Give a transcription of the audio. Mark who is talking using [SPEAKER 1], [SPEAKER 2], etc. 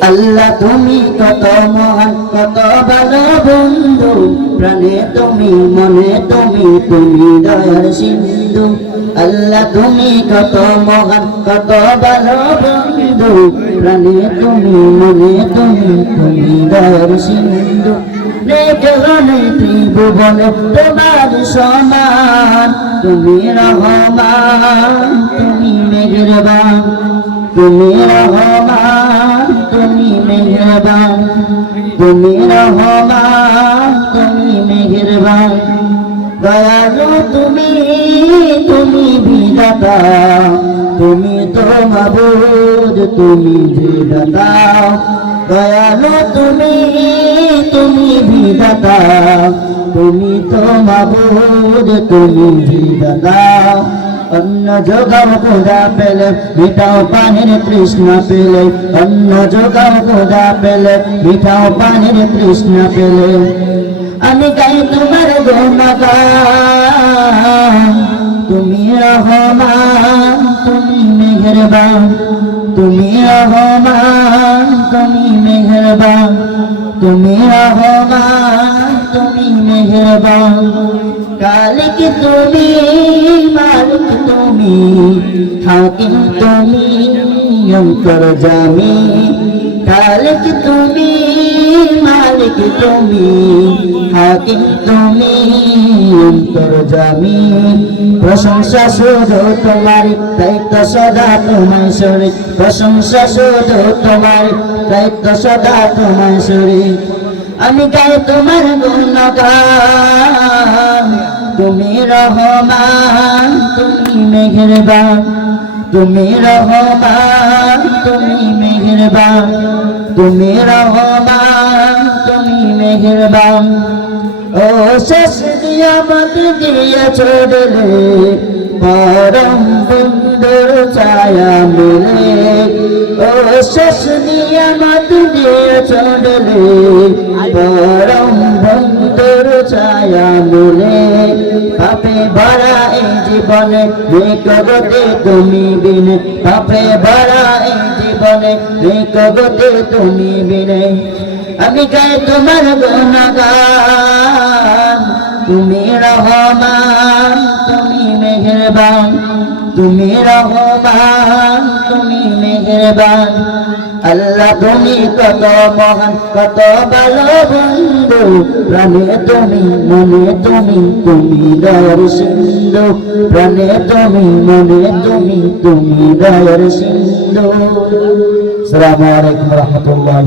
[SPEAKER 1] আল্লাহ, তুমি কত মহান, কত ভালো বন্ধু। প্রাণে তুমি, মনে তুমি তুমি দয়ার সিন্ধু। আল্লাহ, তুমি কত মহান, কত ভালো বন্ধু। প্রাণে তুমি, মনে তুমি তুমি দয়ার সিন্ধু। ত্রিভুবনে, তোমার সমান। তুমি রহমান, তুমি মেঘরবান তুমি রহমান তুমি রহমান তুমি মেহরবান দয়ালু তুমি তুমি বিদাতা তুমি তো মাবুদ তুমি বিদাতা দয়ালু তুমি তুমি বিদাতা তুমি তো মাবুদ তুমি বিদাতা অন্য যোগাও খোদা পেলে মিটাও পানির তৃষ্ণ পেলে। অন্য যোগাও খোদা পেলে মিটাও পানির তৃষ্ণ পেলে। আমি গাই তোমার গুণগান তুমি রহমান, তুমি মেহরবান। তুমি রহমান, তুমি মেহরবান। তুমি রহমান তুমি মেহরবান, কালিক তুমি, মালিক তুমি হাকিম তুমি, অন্তর জামি, কালিক তুমি, মালিক তুমি হাকিম তুমি, অন্তর জামি। প্রশংসা শুধু তোমার দায়িত্ব সদা তোমায় সরে প্রশংসা শুধু তোমার দায়িত্ব সদা তোমায় সরে আমি গাই তোমার গুণগান। তুমি রহমান, তুমি মেহেরবান। তুমি রহমান, তুমি মেহেরবান। তুমি রহমান, তুমি মেহেরবান। ও শেষ নিয়ামত দিয়ে ছোড়লে পরম বন্ধুর ছায়া মিলে। ও শেষ নিয়ামত দিয়ে ছোড়লে পরম বন্ধুর ছায়া মনে। পাপে ভরা এই জীবনে নিকটতে তুমি বিনে। পাপে ভরা এই জীবনে নিকটতে তুমি বিনে। আমি গাই তোমার গুণগান তুমি রহমান। মেহেরবান, তুমি রহমান, তুমি মেহেরবান। আল্লাহ, তুমি কত মহান, কত ভালো বন্ধু। প্রাণে তুমি, মনে তুমি তুমি দয়ার সিন্ধু। প্রাণে তুমি, মনে তুমি তুমি দয়ার সিন্ধু। সালামু আলাইকুম রহমতুল্লাহ